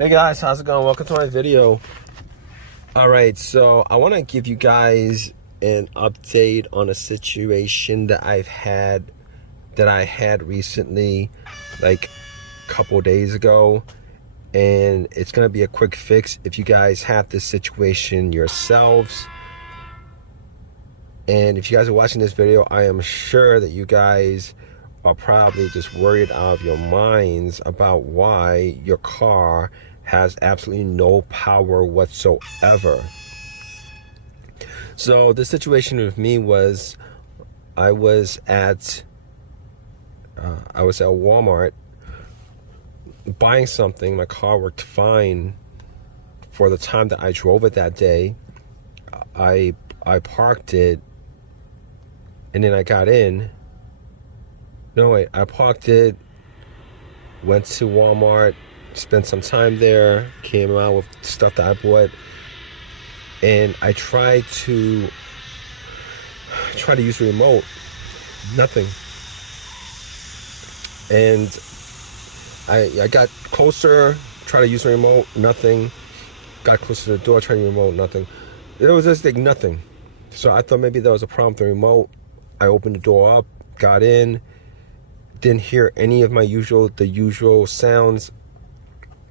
Hey guys, how's it going? Welcome to my video. Alright, so I want to give you guys an update on a situation that I had recently, like a couple days ago, and it's going to be a quick fix if you guys have this situation yourselves. And if you guys are watching this video, I am sure that you guys are probably just worried out of your minds about why your car has absolutely no power whatsoever. So the situation with me was I was at Walmart buying something. My car worked fine for the time that I drove it that day. I parked it, and then I got in. No, wait, I parked it, went to Walmart, spent some time there, came out with stuff that I bought, and I tried to use the remote. Nothing. And I got closer, tried to use the remote, nothing. Got closer to the door, tried to use the remote, nothing. It was just like nothing. So I thought maybe there was a problem with the remote. I opened the door up, got in, didn't hear any of the usual sounds.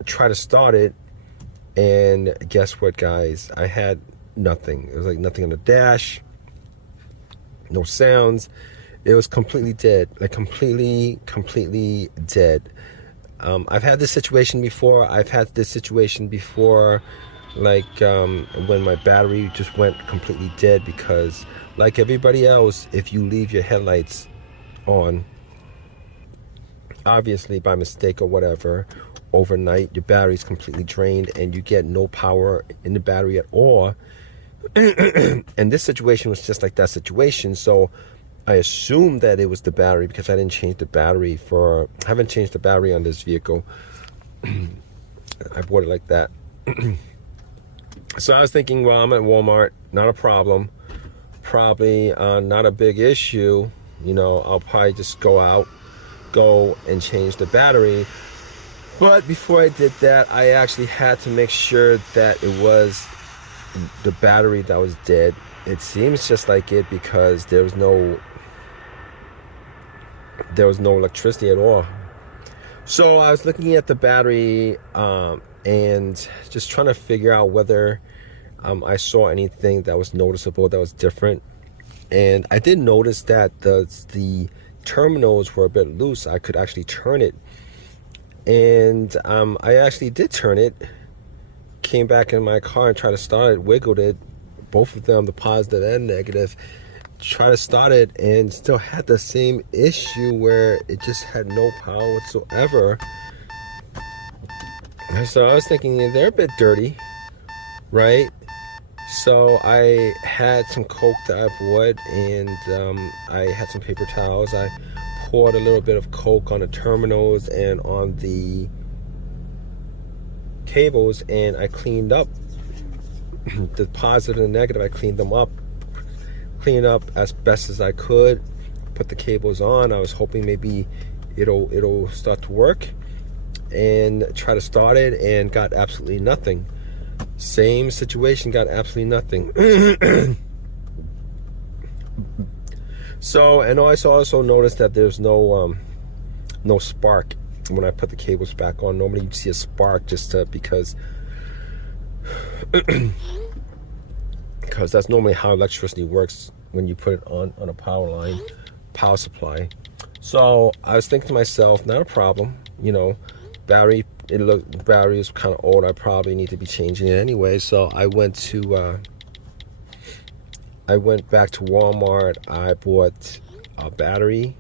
Try to start it, and guess what, guys? I had nothing. It was like nothing on the dash, no sounds. It was completely dead, like completely dead. I've had this situation before. Like when my battery just went completely dead, because like everybody else, if you leave your headlights on, obviously by mistake or whatever, overnight your battery's completely drained and you get no power in the battery at all. And this situation was just like that situation. So I assumed that it was the battery, because I haven't changed the battery on this vehicle. I bought it like that. So I was thinking, well, I'm at Walmart, not a problem, probably not a big issue, you know, I'll probably just go and change the battery. But before I did that, I actually had to make sure that it was the battery that was dead. It seems just like it, because there was no electricity at all. So I was looking at the battery and just trying to figure out whether I saw anything that was noticeable, that was different. And I did notice that the terminals were a bit loose. I could actually turn it, and I actually did turn it, came back in my car and tried to start it, wiggled it, both of them, the positive and negative, tried to start it, and still had the same issue where it just had no power whatsoever. So I was thinking, they're a bit dirty, right? So I had some Coke that I bought, and I had some paper towels. I poured a little bit of Coke on the terminals and on the cables, and I cleaned up the positive and negative. I cleaned up as best as I could, put the cables on. I was hoping maybe it'll start to work, and try to start it, and got absolutely nothing. Same situation, got absolutely nothing. So, and I also noticed that there's no spark when I put the cables back on. Normally you'd see a spark just because that's normally how electricity works when you put it on a power supply. So I was thinking to myself, not a problem, you know, battery is kind of old. I probably need to be changing it anyway. So I went back to Walmart. I bought a battery.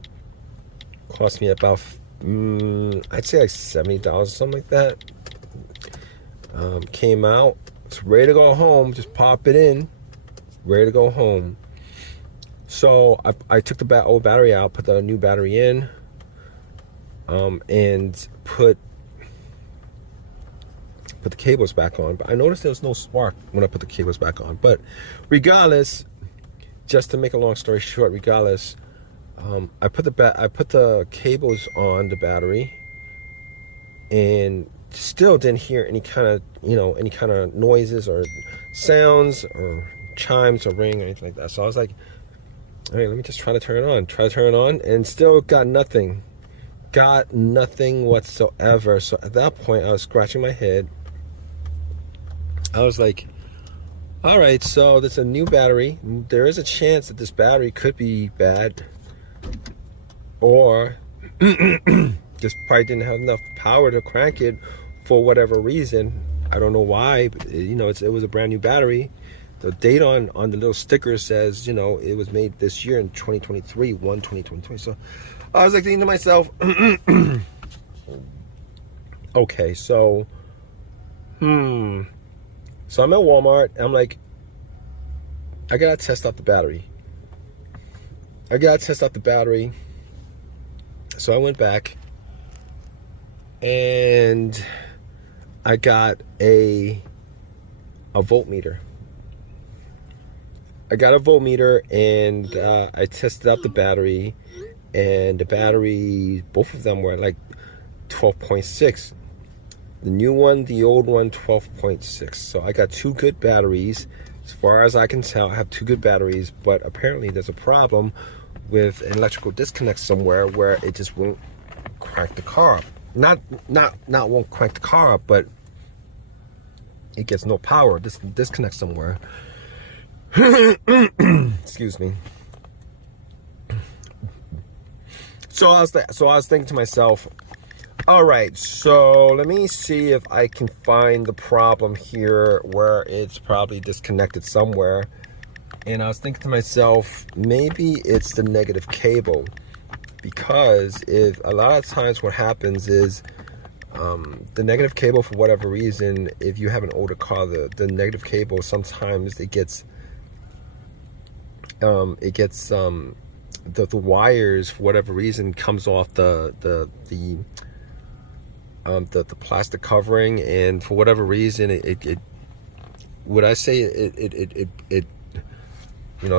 Cost me about I'd say like $70, something like that. Came out, it's ready to go home. Just pop it in, ready to go home. So I took the old battery out, put the new battery in, and put the cables back on. But I noticed there was no spark when I put the cables back on. But regardless, just to make a long story short, regardless, I put the cables on the battery, and still didn't hear any kind of, any kind of noises or sounds or chimes or ring or anything like that. So I was like, all right, let me just try to turn it on, and still got nothing whatsoever. So at that point, I was scratching my head. I was like, all right, so there's a new battery. There is a chance that this battery could be bad, or just probably didn't have enough power to crank it for whatever reason. I don't know why, but, it was a brand new battery. The date on the little sticker says, it was made this year in 2023, 2023. So I was like thinking to myself, okay, so, so I'm at Walmart, and I'm like, I gotta test out the battery. So I went back, and I got a voltmeter. And I tested out the battery, and the battery, both of them were like 12.6. The new one, the old one, 12.6. So I got two good batteries. As far as I can tell, I have two good batteries, but apparently there's a problem with an electrical disconnect somewhere where it just won't crank the car up. Not won't crank the car up, but it gets no power. Disconnect somewhere. Excuse me. So I was thinking to myself, all right, so let me see if I can find the problem here where it's probably disconnected somewhere. And I was thinking to myself, maybe it's the negative cable, because if a lot of times what happens is the negative cable, for whatever reason, if you have an older car, the negative cable, sometimes it gets the wires, for whatever reason, comes off the plastic covering, and for whatever reason it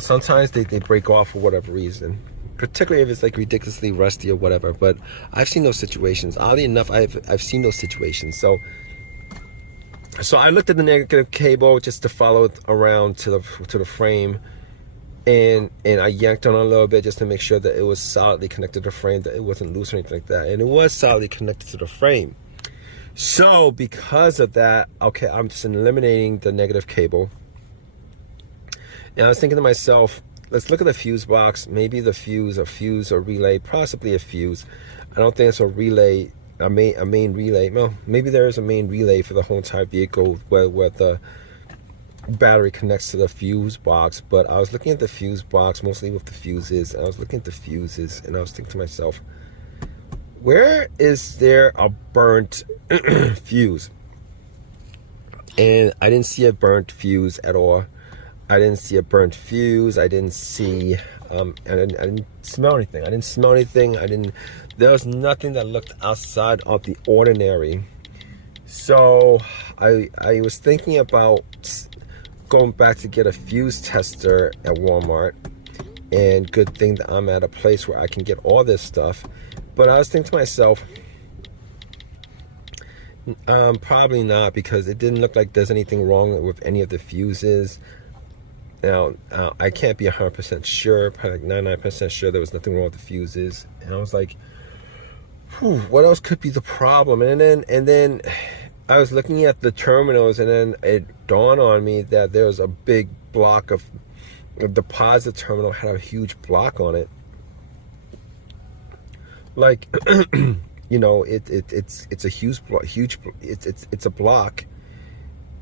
sometimes they break off for whatever reason, particularly if it's like ridiculously rusty or whatever. But I've seen those situations. Oddly enough, I've seen those situations. So I looked at the negative cable just to follow it around to the frame, and I yanked on it a little bit just to make sure that it was solidly connected to the frame, that it wasn't loose or anything like that. And it was solidly connected to the frame. So because of that, okay, I'm just eliminating the negative cable. And I was thinking to myself, let's look at the fuse box. Maybe the fuse or relay, possibly a fuse. I don't think it's a relay, a main relay. Well, maybe there is a main relay for the whole entire vehicle where the battery connects to the fuse box. But I was looking at the fuse box, mostly with the fuses. I was looking at the fuses, and I was thinking to myself, where is there a burnt fuse? And I didn't see a burnt fuse at all. I didn't see a burnt fuse. I didn't see, I didn't smell anything. There was nothing that looked outside of the ordinary. So I was thinking about going back to get a fuse tester at Walmart. And good thing that I'm at a place where I can get all this stuff. But I was thinking to myself, probably not, because it didn't look like there's anything wrong with any of the fuses. Now, I can't be 100% sure, probably like 99% sure there was nothing wrong with the fuses. And I was like, what else could be the problem? And then I was looking at the terminals, and then it dawned on me that there was a big block of the deposit terminal had a huge block on it. Like, it's a huge it's a block.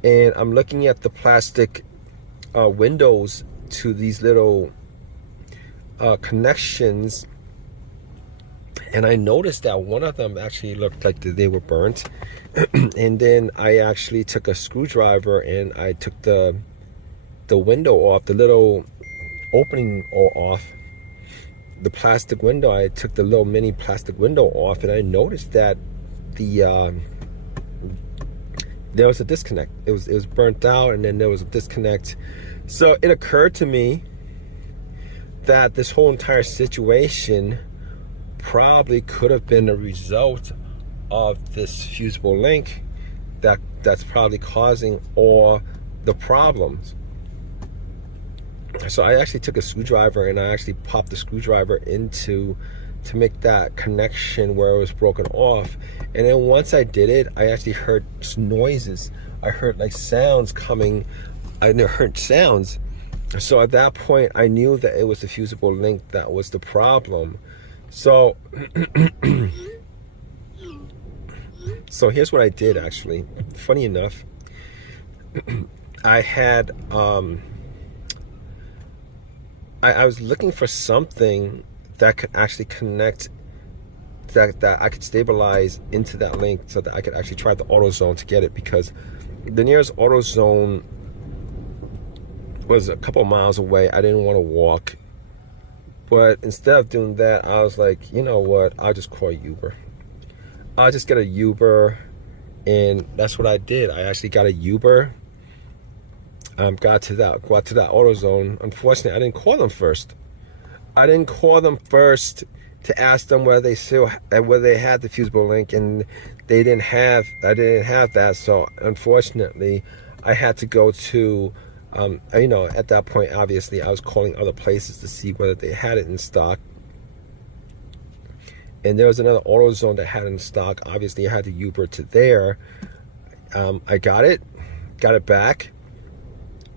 And I'm looking at the plastic windows to these little connections, and I noticed that one of them actually looked like they were burnt. And then I actually took a screwdriver and I took the window off, the little opening off, the plastic window. I took the little mini plastic window off, and I noticed that there was a disconnect. It was burnt out, and then there was a disconnect. So it occurred to me that this whole entire situation probably could have been a result of this fusible link that's probably causing all the problems. So I actually took a screwdriver and I actually popped the screwdriver into to make that connection where it was broken off. And then once I did it, I actually heard noises. I heard like sounds coming. I heard sounds. So at that point, I knew that it was the fusible link that was the problem. So, so here's what I did actually. Funny enough, I had, I was looking for something that could actually connect, that I could stabilize into that link so that I could actually try the AutoZone to get it, because the nearest AutoZone was a couple miles away. I didn't want to walk. But instead of doing that, I was like, you know what? I'll just call Uber. I'll just get a Uber. And that's what I did. I actually got a Uber. Got to that AutoZone. Unfortunately, I didn't call them first. I didn't call them first to ask them whether they had the fusible link, and I didn't have that. So unfortunately, I had to go to, you know, at that point, obviously, I was calling other places to see whether they had it in stock. And there was another AutoZone that had it in stock. Obviously, I had to Uber to there. I got it back,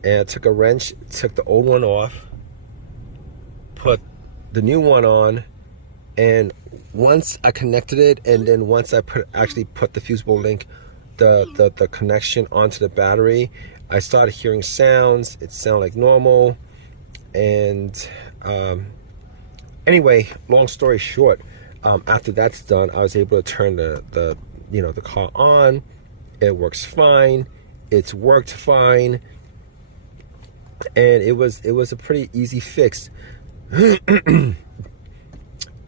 and I took a wrench, took the old one off, put the new one on, and once I connected it, and then once I actually put the fusible link, the connection onto the battery, I started hearing sounds. It sounded like normal. And anyway, long story short, after that's done, I was able to turn the car on. It works fine. It's worked fine, and it was a pretty easy fix.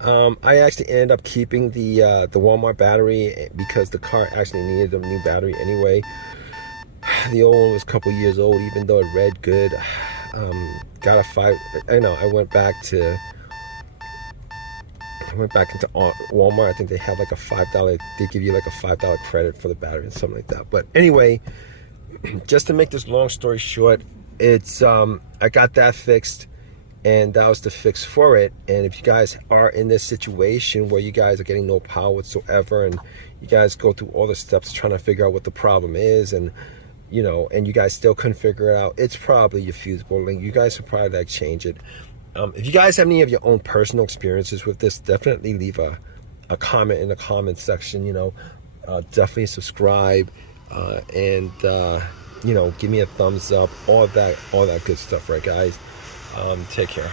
I actually ended up keeping the Walmart battery because the car actually needed a new battery anyway. The old one was a couple years old, even though it read good. Got a 5. I went back into Walmart. I think they have like a $5. They give you like a $5 credit for the battery and something like that. But anyway, just to make this long story short, it's I got that fixed, and that was the fix for it. And if you guys are in this situation where you guys are getting no power whatsoever, and you guys go through all the steps trying to figure out what the problem is, and and you guys still couldn't figure it out, it's probably your fusible link. You guys should probably like change it. If you guys have any of your own personal experiences with this, definitely leave a comment in the comment section. Definitely subscribe, and give me a thumbs up, all that good stuff, right guys? Take care.